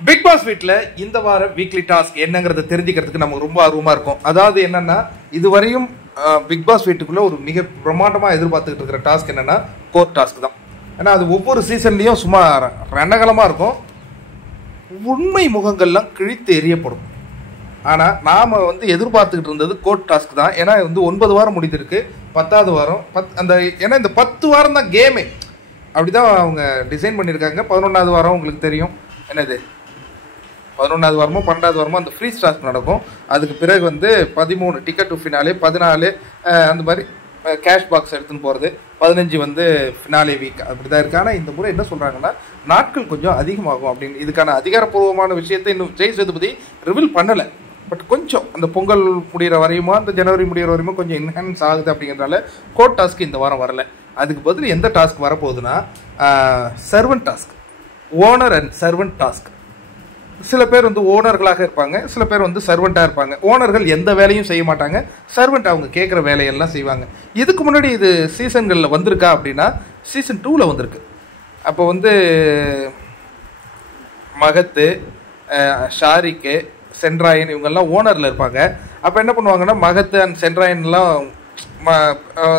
Big pass வீட்ல இந்த வார வீக்லி டாஸ்க் என்னங்கறத தெரிஞ்சுக்கிறதுக்கு நம்ம ரொம்ப ஆர்வமா இருக்கும். அதாவது என்னன்னா, இதுவரையும் பிக் பாஸ் வீட்டுக்குள்ள ஒரு மிக பிரம்மாண்டமா எதிர்பார்த்துக்கிட்டு இருக்கிற டாஸ்க் என்னன்னா கோர்ட் டாஸ்க் தான். ஏன்னா அது ஒவ்வொரு சீசன்லயும் சும்மா ரணகலமா இருக்கும். உண்மை முகங்கள்லாம் கிழித்து எறியப்படும். ஆனா நாம எதிர்பார்த்துக்கிட்டு இருந்தது கோர்ட் டாஸ்க் தான். ஏன்னா 9 வாரம் முடிந்திருக்கு. 10வது வாரம் ஏன்னா இந்த 10 வாரம் தான் கேமே. அப்படிதான் அவங்க டிசைன் பண்ணியிருக்காங்க. 11வது வாரம் உங்களுக்கு தெரியும் என்னது, 11வது வாரமோ 12வது வாரமோ அந்த ஃப்ரீ டாஸ்க் நடக்கும். அதுக்கு பிறகு 13 டிக்கெட் டு ஃபினாலே, 14 அந்த மாதிரி கேஷ் பாக்ஸ் எடுத்துன்னு போகிறது, 15 ஃபினாலே வீக் அப்படி தான் இருக்குது. ஆனால் இந்த முறை என்ன சொல்கிறாங்கன்னா, நாட்கள் கொஞ்சம் அதிகமாகும் அப்படின்னு. இதுக்கான அதிகாரப்பூர்வமான விஷயத்தை இன்னும் விஜய் சேதுபதி ரிவீல் பண்ணலை. பட் கொஞ்சம் அந்த பொங்கல் முடிகிற வரையுமோ அந்த ஜனவரி முடிகிற வரையுமோ கொஞ்சம் என்ஹான்ஸ் ஆகுது. அப்படிங்கிறதால கோர்ட் டாஸ்க்கு இந்த வாரம் வரலை. அதுக்கு பதில் எந்த டாஸ்க் வரப்போகுதுன்னா servant task, owner and servant task. சில பேர் ஓனர்களாக இருப்பாங்க, சில பேர் சர்வெண்ட்டாக இருப்பாங்க. ஓனர்கள் எந்த வேலையும் செய்ய மாட்டாங்க, சர்வெண்ட் அவங்க கேட்குற வேலையெல்லாம் செய்வாங்க. இதுக்கு முன்னாடி இது சீசன்களில் வந்திருக்கா அப்படின்னா சீசன் 2ல் வந்திருக்கு. அப்போ மகத்து, ஷாரிக்கு, சென்ட்ராயன் இவங்கெல்லாம் ஓனரில் இருப்பாங்க. அப்போ என்ன பண்ணுவாங்கன்னா, மகத்து அண்ட் சென்ட்ராயன்லாம்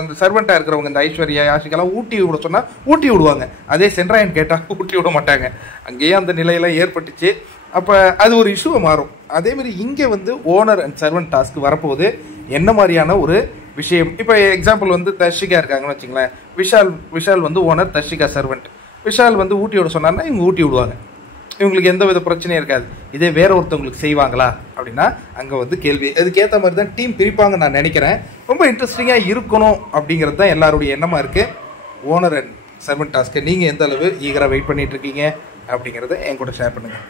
இந்த சர்வெண்ட்டாக இருக்கிறவங்க, இந்த ஐஸ்வர்யா, யாஷிகெல்லாம் ஊட்டி விட சொன்னால் ஊட்டி விடுவாங்க. அதே சென்ட்ராயன் கேட்டால் ஊட்டி விட மாட்டாங்க. அங்கேயே அந்த நிலையெல்லாம் ஏற்பட்டுச்சு. அப்போ அது ஒரு இஷ்யூவை மாறும். அதேமாதிரி இங்கே ஓனர் அண்ட் சர்வெண்ட் டாஸ்க் வரப்போகுது. என்ன மாதிரியான ஒரு விஷயம்? இப்போ எக்ஸாம்பிள் தர்ஷிகா இருக்காங்கன்னு வச்சுங்களேன். Vishal owner, Darshika servant. விஷால் ஊட்டி விட சொன்னார்னா இவங்க ஊட்டி விடுவாங்க. இவங்களுக்கு எந்த வித பிரச்சனையும் இருக்காது. இதே வேற ஒருத்தவங்களுக்கு செய்வாங்களா அப்படின்னா அங்கே கேள்வி. அதுக்கேற்ற மாதிரி தான் டீம் பிரிப்பாங்க நான் நினைக்கிறேன். ரொம்ப இன்ட்ரெஸ்டிங்காக இருக்கணும் அப்படிங்கிறது தான் எல்லாருடைய எண்ணமாக இருக்குது. ஓனர் அண்ட் சர்வெண்ட் டாஸ்க்கு நீங்கள் எந்த அளவு ஈகராக வெயிட் பண்ணிட்டு இருக்கீங்க அப்படிங்கிறத என் கூட ஷேர் பண்ணுங்கள்.